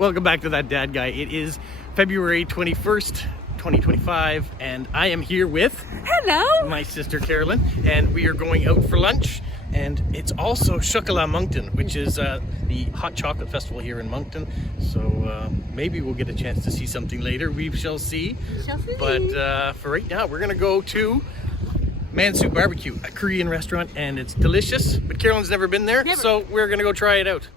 Welcome back to That Dad Guy. It is February 21st, 2025, and I am here with... Hello! My sister Carolyn, and we are going out for lunch. And it's also Chocolat Moncton, which is the hot chocolate festival here in Moncton. So maybe we'll get a chance to see something later. We shall see. But for right now, we're gonna go to Mansu BBQ, a Korean restaurant, and it's delicious. But Carolyn's never been there, so we're gonna go try it out.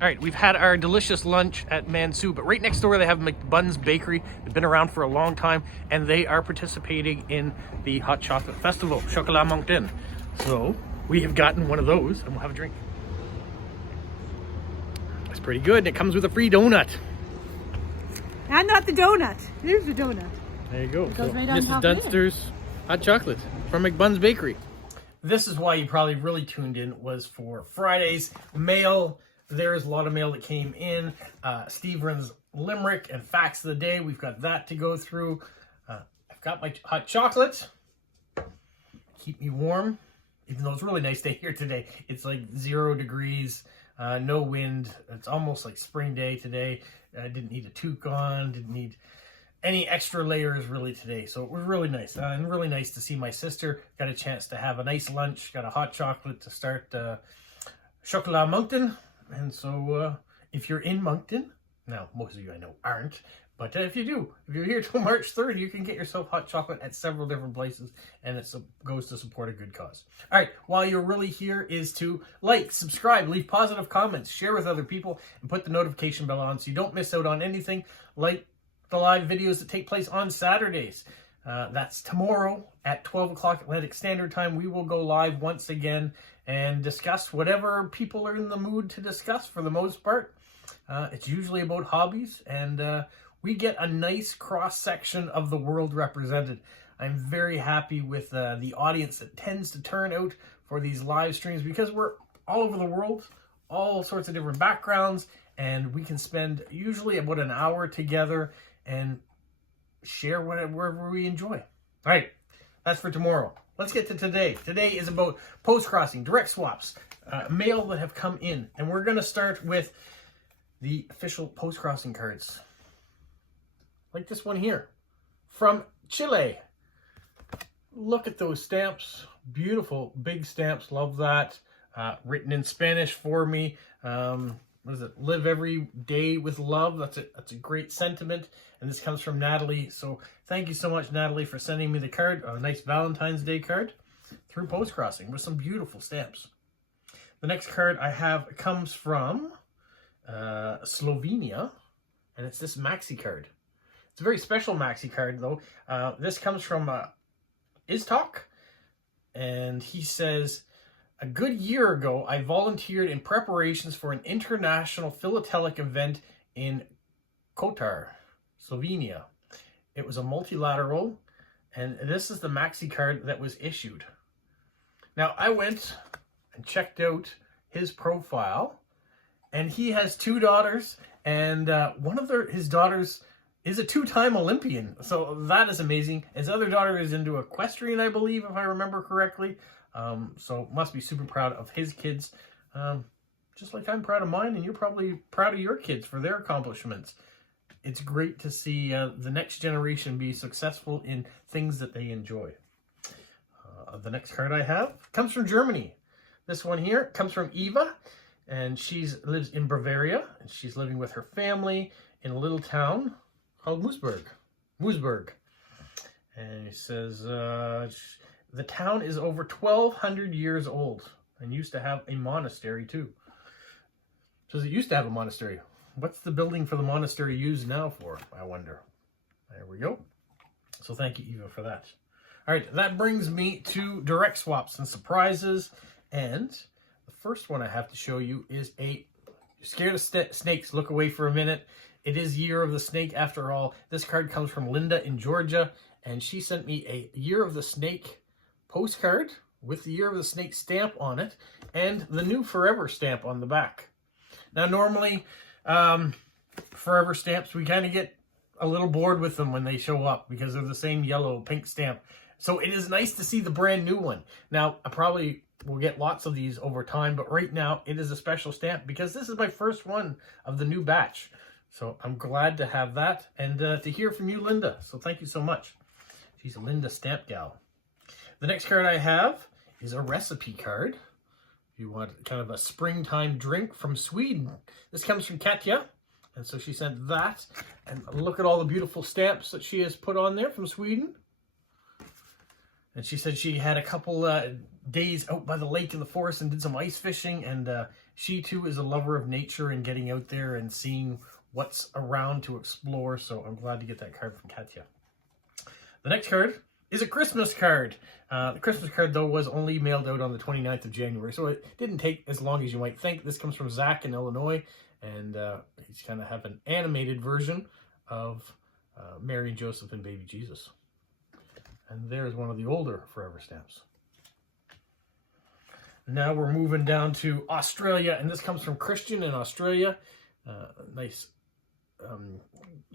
All right, we've had our delicious lunch at Mansu, but right next door they have McBuns Bakery. They've been around for a long time, and they are participating in the hot chocolate festival, Chocolat Moncton. So we have gotten one of those, and we'll have a drink. It's pretty good. It comes with a free donut. And not the donut. There's the donut. There you go. It goes right on Mrs. top Dunster's hot chocolate from McBuns Bakery. This is why you probably really tuned in, was for Friday's mail. There's a lot of mail that came in. Steve runs Limerick and Facts of the Day. We've got that to go through. I've got my hot chocolate. Keep me warm. Even though it's a really nice day here today. It's like 0 degrees, no wind. It's almost like spring day today. I didn't need a toque on. Didn't need any extra layers really today. So it was really nice. And really nice to see my sister. Got a chance to have a nice lunch. Got a hot chocolate to start Chocolat Moncton. And so if you're in Moncton, now most of you I know aren't, but if you do, if you're here till March 3rd, you can get yourself hot chocolate at several different places, and it goes to support a good cause. All right, while you're really here is to like, subscribe, leave positive comments, share with other people, and put the notification bell on so you don't miss out on anything like the live videos that take place on Saturdays. That's tomorrow at 12 o'clock Atlantic Standard Time. We will go live once again and discuss whatever people are in the mood to discuss for the most part. It's usually about hobbies, and we get a nice cross-section of the world represented. I'm very happy with the audience that tends to turn out for these live streams, because we're all over the world, all sorts of different backgrounds, and we can spend usually about an hour together and share wherever we enjoy. All right, that's for tomorrow. Let's get to today. Today is about postcrossing, direct swaps, mail that have come in. And we're going to start with the official postcrossing cards. Like this one here from Chile. Look at those stamps. Beautiful, big stamps. Love that. Written in Spanish for me. What is it? Live every day with love. That's a great sentiment. And this comes from Natalie. So thank you so much, Natalie, for sending me the card. A nice Valentine's Day card through Postcrossing with some beautiful stamps. The next card I have comes from Slovenia. And it's this maxi card. It's a very special maxi card, though. This comes from Istok. And he says... A good year ago, I volunteered in preparations for an international philatelic event in Kotar, Slovenia. It was a multilateral, and this is the maxi card that was issued. Now, I went and checked out his profile, and he has 2 daughters, and one of his daughters is a 2-time Olympian, so that is amazing. His other daughter is into equestrian, I believe, if I remember correctly. So must be super proud of his kids, just like I'm proud of mine, and you're probably proud of your kids for their accomplishments. It's great to see the next generation be successful in things that they enjoy. The next card I have comes from Germany. This one here comes from Eva, and she lives in Bavaria, and she's living with her family in a little town called Moosburg. And it says... the town is over 1,200 years old and used to have a monastery too. So it used to have a monastery. What's the building for the monastery used now for, I wonder? There we go. So thank you, Eva, for that. All right, that brings me to direct swaps and surprises. And the first one I have to show you is you're scared of snakes, look away for a minute. It is Year of the Snake after all. This card comes from Linda in Georgia, and she sent me a Year of the Snake postcard with the Year of the Snake stamp on it and the new Forever stamp on the back. Now, normally, Forever stamps, we kind of get a little bored with them when they show up because they're the same yellow pink stamp So it is nice to see the brand new one. Now, I probably will get lots of these over time, but right now it is a special stamp because this is my first one of the new batch. So I'm glad to have that and to hear from you, Linda. So thank you so much. She's a Linda stamp gal. The next card I have is a recipe card. If you want kind of a springtime drink from Sweden. This comes from Katja. And so she sent that. And look at all the beautiful stamps that she has put on there from Sweden. And she said she had a couple days out by the lake in the forest and did some ice fishing. And she too is a lover of nature and getting out there and seeing what's around to explore. So I'm glad to get that card from Katja. The next card is a Christmas card. The Christmas card, though, was only mailed out on the 29th of January, so it didn't take as long as you might think. This comes from Zach in Illinois, and he's kind of have an animated version of Mary and Joseph and baby Jesus. And there's one of the older Forever stamps. Now we're moving down to Australia, and this comes from Christian in Australia. Nice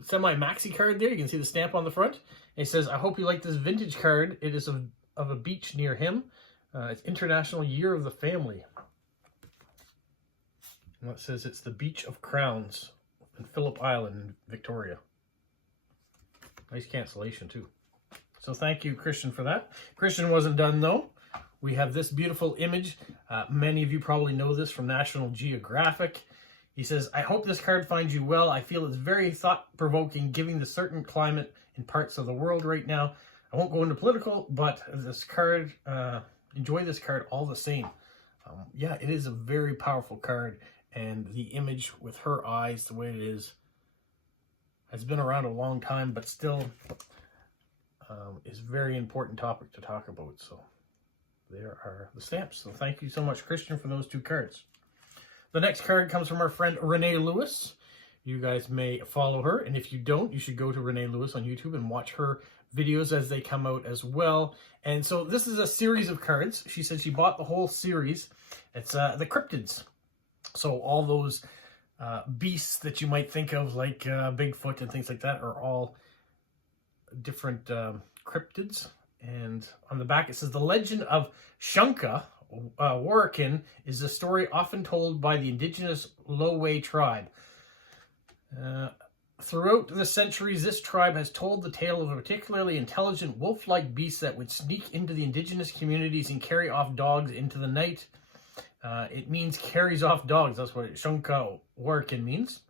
semi-maxi card there. You can see the stamp on the front. It says, I hope you like this vintage card. It is of a beach near him. It's International Year of the Family. And it says it's the Beach of Crowns in Phillip Island in Victoria. Nice cancellation too. So thank you, Christian, for that. Christian wasn't done though. We have this beautiful image. Many of you probably know this from National Geographic. He says, I hope this card finds you well. I feel it's very thought-provoking given the certain climate in parts of the world right now. I won't go into political, but this card, enjoy this card all the same. Yeah, it is a very powerful card, and the image with her eyes, the way it is, has been around a long time, but still is a very important topic to talk about. So there are the stamps. So thank you so much, Christian, for those two cards. The next card comes from our friend Renee Lewis. You guys may follow her, and if you don't, you should go to Renee Lewis on YouTube and watch her videos as they come out as well. And so this is a series of cards. She said she bought the whole series. It's the cryptids. So all those beasts that you might think of, like Bigfoot and things like that, are all different cryptids. And on the back it says, the legend of Shunka Warrican is a story often told by the indigenous Lowe tribe. Throughout the centuries, this tribe has told the tale of a particularly intelligent wolf-like beast that would sneak into the indigenous communities and carry off dogs into the night. It means carries off dogs. That's what Shunka Warrican means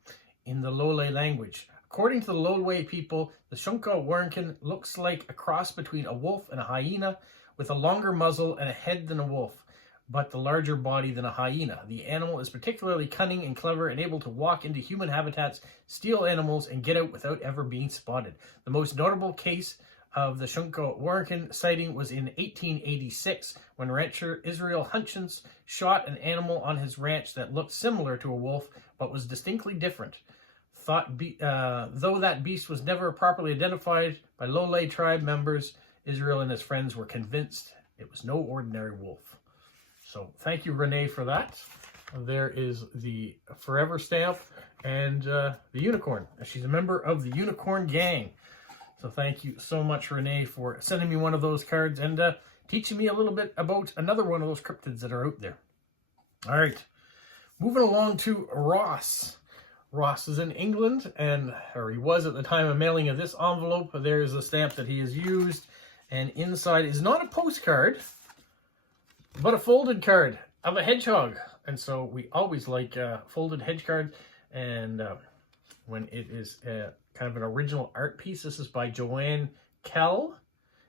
in the Lowe language. According to the Lowe people, the Shunka Warrican looks like a cross between a wolf and a hyena, with a longer muzzle and a head than a wolf, but the larger body than a hyena. The animal is particularly cunning and clever and able to walk into human habitats, steal animals, and get out without ever being spotted. The most notable case of the Shunka Warrican sighting was in 1886, when rancher Israel Hutchins shot an animal on his ranch that looked similar to a wolf, but was distinctly different. Though that beast was never properly identified by Lowe tribe members, Israel and his friends were convinced it was no ordinary wolf. So thank you, Renee, for that. There is the Forever stamp and the unicorn. She's a member of the Unicorn Gang. So thank you so much, Renee, for sending me one of those cards and teaching me a little bit about another one of those cryptids that are out there. All right, moving along to Ross. Ross is in England, or he was at the time of mailing of this envelope. There's a stamp that he has used, and inside is not a postcard, but a folded card of a hedgehog. And so we always like folded hedge cards, and when it is kind of an original art piece. This is by Joanne Kell.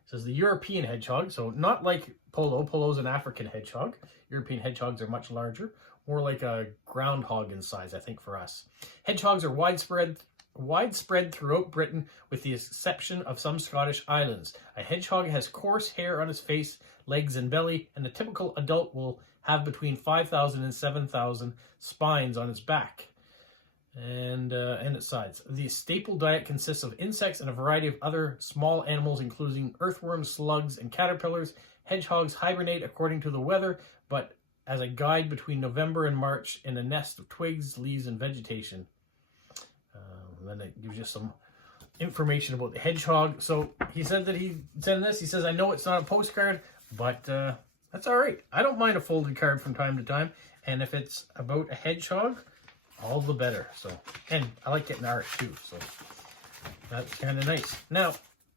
It says the European hedgehog, so not like Polo. Polo's an African hedgehog. European hedgehogs are much larger, more like a groundhog in size, I think, for us. Hedgehogs are widespread throughout Britain, with the exception of some Scottish islands. A hedgehog has coarse hair on his face, legs, and belly, and a typical adult will have between 5,000 and 7,000 spines on its back and its sides. The staple diet consists of insects and a variety of other small animals, including earthworms, slugs, and caterpillars. Hedgehogs hibernate according to the weather, but as a guide between November and March in a nest of twigs, leaves, and vegetation. Then it gives you some information about the hedgehog. So he said that he sent this. He says, I know it's not a postcard, but that's all right. I don't mind a folded card from time to time. And if it's about a hedgehog, all the better. So, and I like getting art too. So that's kind of nice. Now,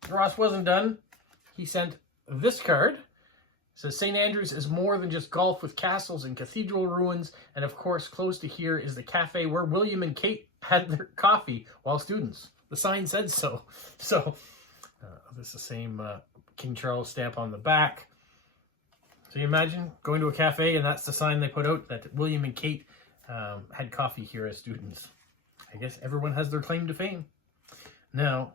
Ross wasn't done. He sent this card. It says, St. Andrews is more than just golf with castles and cathedral ruins. And of course, close to here is the cafe where William and Kate had their coffee while students. The sign said so. So this is the same King Charles stamp on the back. So you imagine going to a cafe and that's the sign they put out that William and Kate had coffee here as students. I guess everyone has their claim to fame. Now,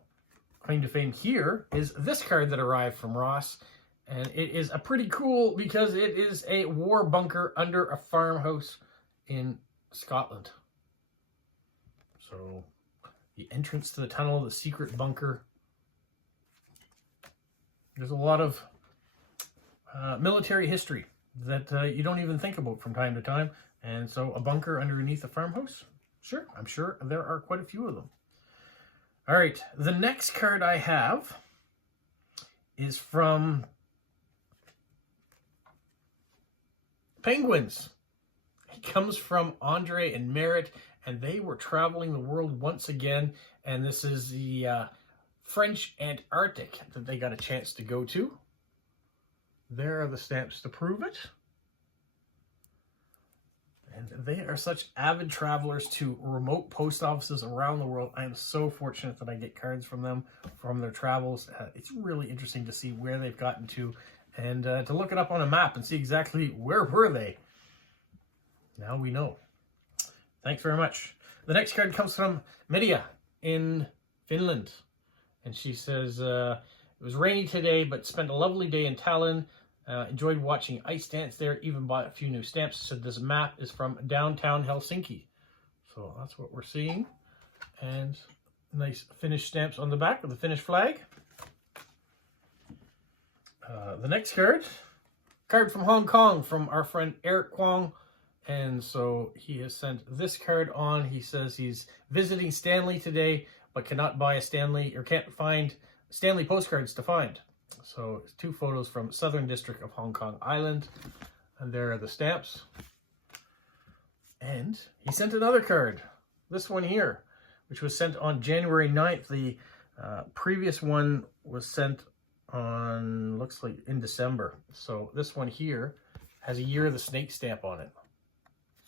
claim to fame here is this card that arrived from Ross. And it is a pretty cool because it is a war bunker under a farmhouse in Scotland. So the entrance to the tunnel, the secret bunker. There's a lot of military history that you don't even think about from time to time. And so a bunker underneath a farmhouse? Sure, I'm sure there are quite a few of them. All right, the next card I have is from Penguins. It comes from Andre and Merritt, and they were traveling the world once again. And this is the French Antarctic that they got a chance to go to. There are the stamps to prove it. And they are such avid travelers to remote post offices around the world. I am so fortunate that I get cards from them, from their travels. It's really interesting to see where they've gotten to and to look it up on a map and see exactly where were they. Now we know. Thanks very much. The next card comes from Media in Finland. And she says, it was rainy today, but spent a lovely day in Tallinn. Enjoyed watching ice dance there, even bought a few new stamps. Said this map is from downtown Helsinki. So that's what we're seeing. And nice Finnish stamps on the back with the Finnish flag. The next card from Hong Kong from our friend Eric Kwong. And so he has sent this card on. He says he's visiting Stanley today, but cannot buy a Stanley, or can't find Stanley postcards to find. So it's 2 photos from Southern District of Hong Kong Island. And there are the stamps. And he sent another card. This one here, which was sent on January 9th. The previous one was sent on, looks like in December. So this one here has a Year of the Snake stamp on it.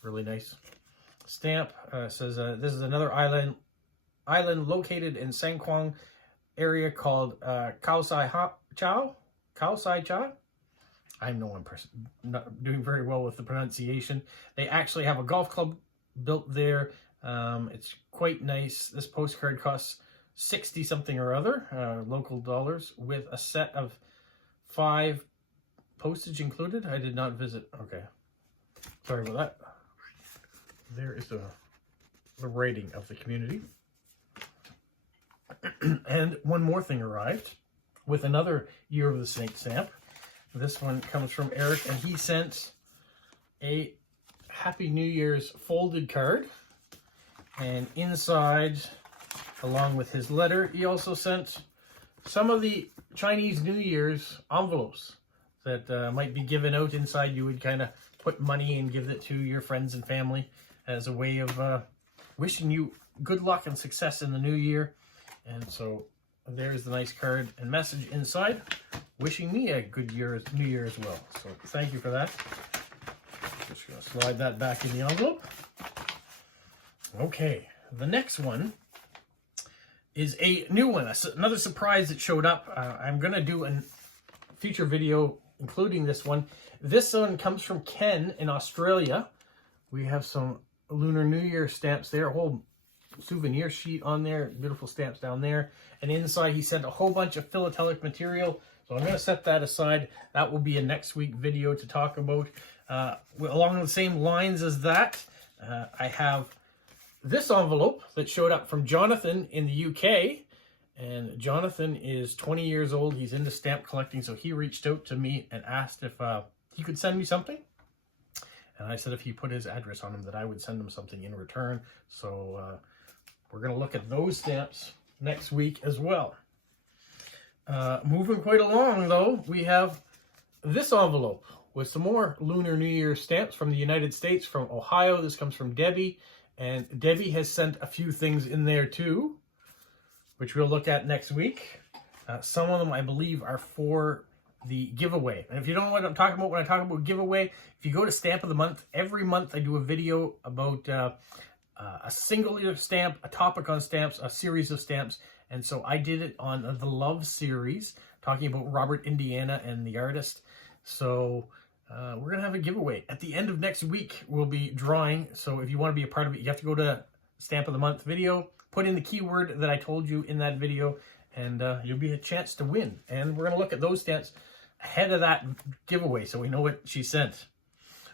Really nice stamp. Says this is another island located in Sangkwang area called Khao Sai Cha. I'm not doing very well with the pronunciation. They actually have a golf club built there. It's quite nice. This postcard costs 60 something or other local dollars with a set of 5 postage included. I did not visit. Okay, sorry about that. There is the rating of the community. And one more thing arrived with another Year of the Snake stamp. This one comes from Eric, and he sent a Happy New Year's folded card. And inside, along with his letter, he also sent some of the Chinese New Year's envelopes that might be given out inside. You would kind of put money and give it to your friends and family as a way of wishing you good luck and success in the new year. And so there's the nice card and message inside, wishing me a good new year as well. So thank you for that. Just going to slide that back in the envelope. Okay, the next one is a new one, another surprise that showed up. I'm going to do a future video including this one. This one comes from Ken in Australia. We have some Lunar New Year stamps there, a whole souvenir sheet on there, beautiful stamps down there. And inside he sent a whole bunch of philatelic material. So I'm going to set that aside. That will be a next week video to talk about. Along the same lines as that, I have this envelope that showed up from Jonathan in the UK. And Jonathan is 20 years old. He's into stamp collecting. So he reached out to me and asked if he could send me something. And I said if he put his address on him that I would send him something in return. So we're going to look at those stamps next week as well. Moving quite along, though, we have this envelope with some more Lunar New Year stamps from the United States, from Ohio. This comes from Debbie, and Debbie has sent a few things in there too, which we'll look at next week. Some of them, I believe, are for the giveaway. And if you don't know what I'm talking about when I talk about giveaway, if you go to Stamp of the Month, every month I do a video about a single stamp, a topic on stamps, a series of stamps. And so I did it on the Love series, talking about Robert Indiana and the artist. So we're going to have a giveaway. At the end of next week, we'll be drawing. So if you want to be a part of it, you have to go to Stamp of the Month video, put in the keyword that I told you in that video, and you'll be a chance to win. And we're going to look at those stamps ahead of that giveaway so we know what she sent.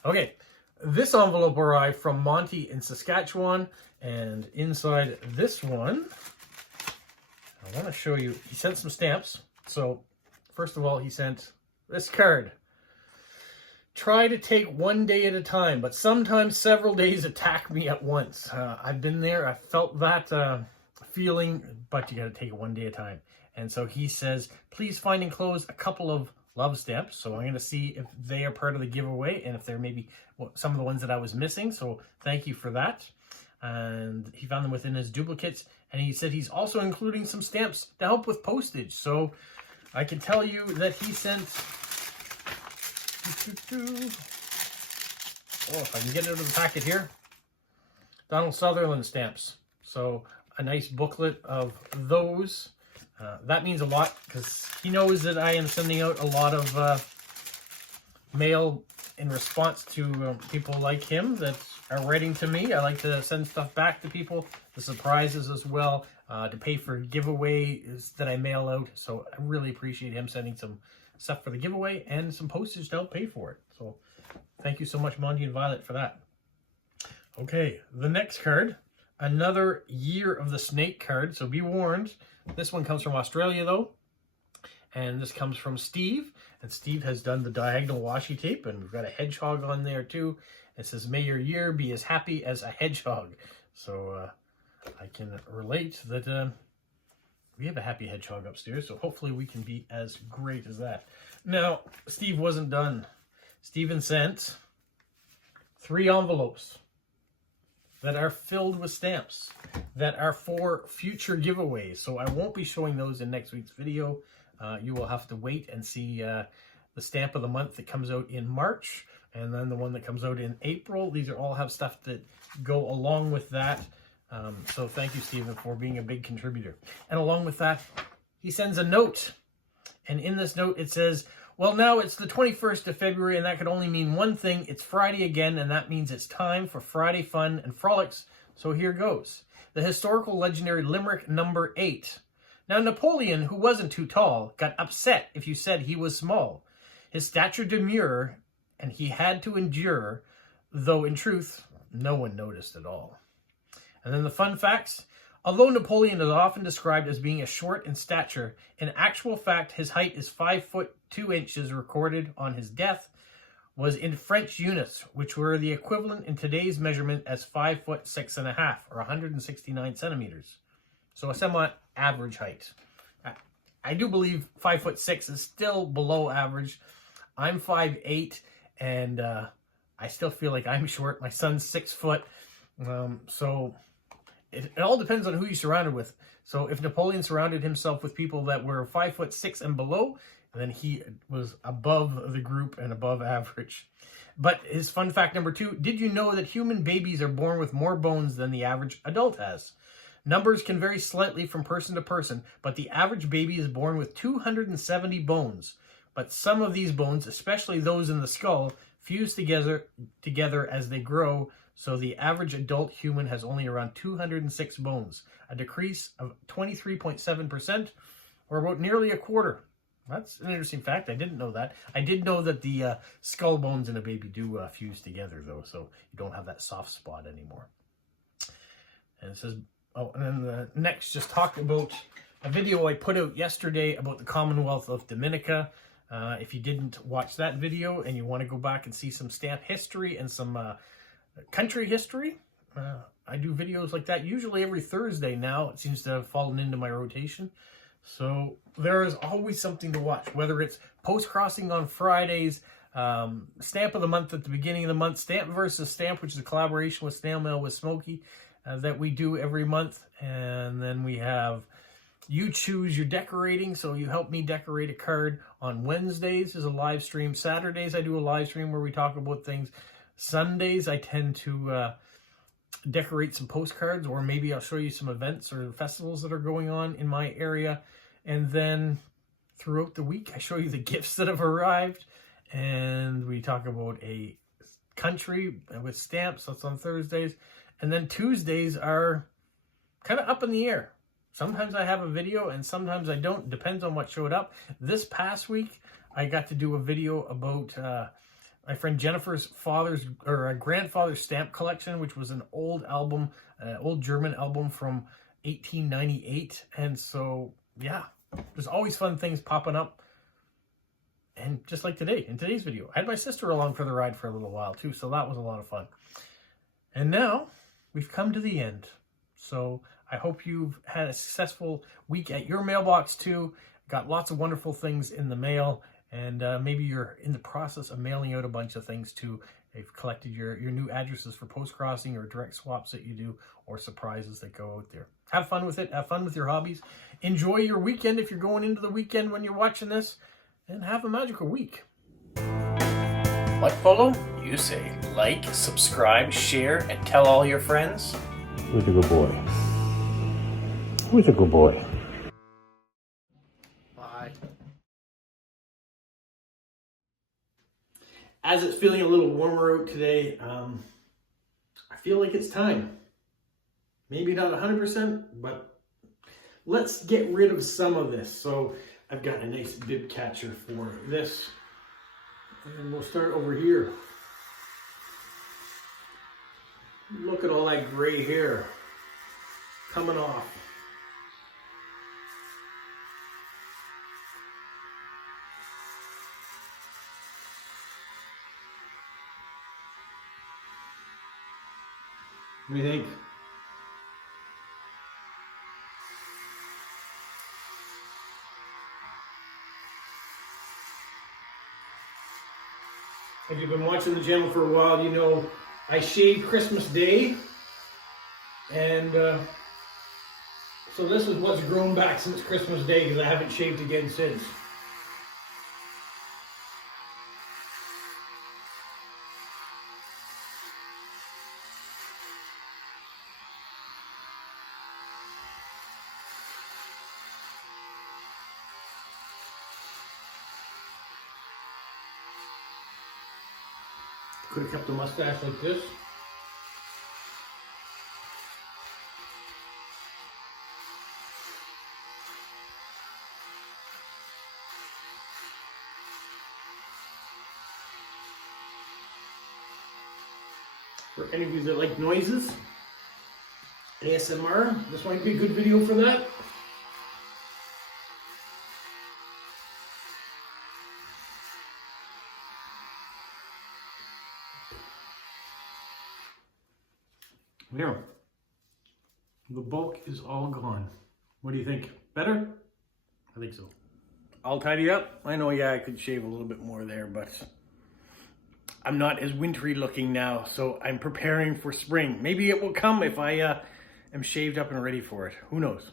Okay, this envelope arrived from Monty in Saskatchewan, and inside this one, I want to show you, he sent some stamps. So first of all, he sent this card. Try to take one day at a time, but sometimes several days attack me at once. I've been there. I felt that feeling, but you got to take it one day at a time. And so he says, please find enclosed a couple of love stamps. So I'm going to see if they are part of the giveaway and if they're maybe some of the ones that I was missing. So thank you for that. And he found them within his duplicates. And he said he's also including some stamps to help with postage. So I can tell you that he sent... Oh, if I can get it out of the packet here. Donald Sutherland stamps. So a nice booklet of those. That means a lot because he knows that I am sending out a lot of mail in response to people like him that are writing to me. I like to send stuff back to people, the surprises as well, to pay for giveaways that I mail out. So I really appreciate him sending some stuff for the giveaway and some postage to help pay for it. So thank you so much, Monty and Violet, for that. Okay, the next card, another Year of the Snake card. So be warned, this one comes from Australia though. And this comes from Steve. And Steve has done the diagonal washi tape, and we've got a hedgehog on there too. It says, may your year be as happy as a hedgehog. So I can relate that we have a happy hedgehog upstairs, so hopefully we can be as great as that. Now, Steve wasn't done. Steven sent 3 envelopes that are filled with stamps that are for future giveaways. So I won't be showing those in next week's video. You will have to wait and see the Stamp of the Month that comes out in March, and then the one that comes out in April. These are all have stuff that go along with that. So thank you, Stephen, for being a big contributor. And along with that, he sends a note. And in this note, it says, well, now it's the 21st of February, and that could only mean one thing. It's Friday again, and that means it's time for Friday fun and frolics. So here goes. The historical legendary limerick number 8. Now, Napoleon, who wasn't too tall, got upset if you said he was small. His stature demure, and he had to endure, though in truth, no one noticed at all. And then the fun facts. Although Napoleon is often described as being a short in stature, in actual fact, his height is 5 foot 2 inches, recorded on his death, was in French units, which were the equivalent in today's measurement as 5 foot 6.5, or 169 centimeters. So a somewhat average height. I do believe 5 foot 6 is still below average. I'm 5'8", and I still feel like I'm short. My son's 6 foot. So it all depends on who you're surrounded with. So if Napoleon surrounded himself with people that were 5 foot 6 and below, then he was above the group and above average. But his fun fact number 2, did you know that human babies are born with more bones than the average adult has? Numbers can vary slightly from person to person, but the average baby is born with 270 bones. But some of these bones, especially those in the skull, fuse together as they grow, so the average adult human has only around 206 bones, a decrease of 23.7%, or about nearly a quarter. That's an interesting fact. I didn't know that. I did know that the skull bones in a baby do fuse together, though, so you don't have that soft spot anymore. And it says, oh, and then the next just talked about a video I put out yesterday about the Commonwealth of Dominica. If you didn't watch that video and you want to go back and see some stamp history and some country history, I do videos like that usually every Thursday now. It seems to have fallen into my rotation. So there is always something to watch, whether it's Postcrossing on Fridays, Stamp of the Month at the beginning of the month, Stamp versus Stamp, which is a collaboration with Snail Mail with Smokey that we do every month. And then we have You Choose Your Decorating, so you help me decorate a card on Wednesdays is a live stream. Saturdays I do a live stream where we talk about things. Sundays I tend to decorate some postcards, or maybe I'll show you some events or festivals that are going on in my area. And then throughout the week I show you the gifts that have arrived, and we talk about a country with stamps. That's on Thursdays. And then Tuesdays are kind of up in the air. Sometimes I have a video and sometimes I don't. Depends on what showed up. This past week, I got to do a video about my friend Jennifer's grandfather's stamp collection, which was an old album, old German album from 1898. And so, yeah, there's always fun things popping up. And just like today, in today's video, I had my sister along for the ride for a little while too, so that was a lot of fun. And now we've come to the end. So I hope you've had a successful week at your mailbox too. Got lots of wonderful things in the mail, and maybe you're in the process of mailing out a bunch of things too. You've collected your new addresses for post-crossing or direct swaps that you do, or surprises that go out there. Have fun with it. Have fun with your hobbies. Enjoy your weekend if you're going into the weekend when you're watching this, and have a magical week. What, Polo? You say like, subscribe, share, and tell all your friends. Who's a good boy? Who's a good boy? Bye. As it's feeling a little warmer out today, I feel like it's time. Maybe not 100%, but let's get rid of some of this. So I've got a nice bib catcher for this. And we'll start over here. Look at all that gray hair coming off. What do you think? If you've been watching the channel for a while, you know I shaved Christmas Day, and so this is what's grown back since Christmas Day, because I haven't shaved again since. Could have kept the mustache like this. For any of you that like noises, ASMR, this might be a good video for that. There. The bulk is all gone. What do you think? Better? I think so. I'll tidy up. I know, yeah, I could shave a little bit more there, but I'm not as wintry looking now, so I'm preparing for spring. Maybe it will come if I am shaved up and ready for it. Who knows?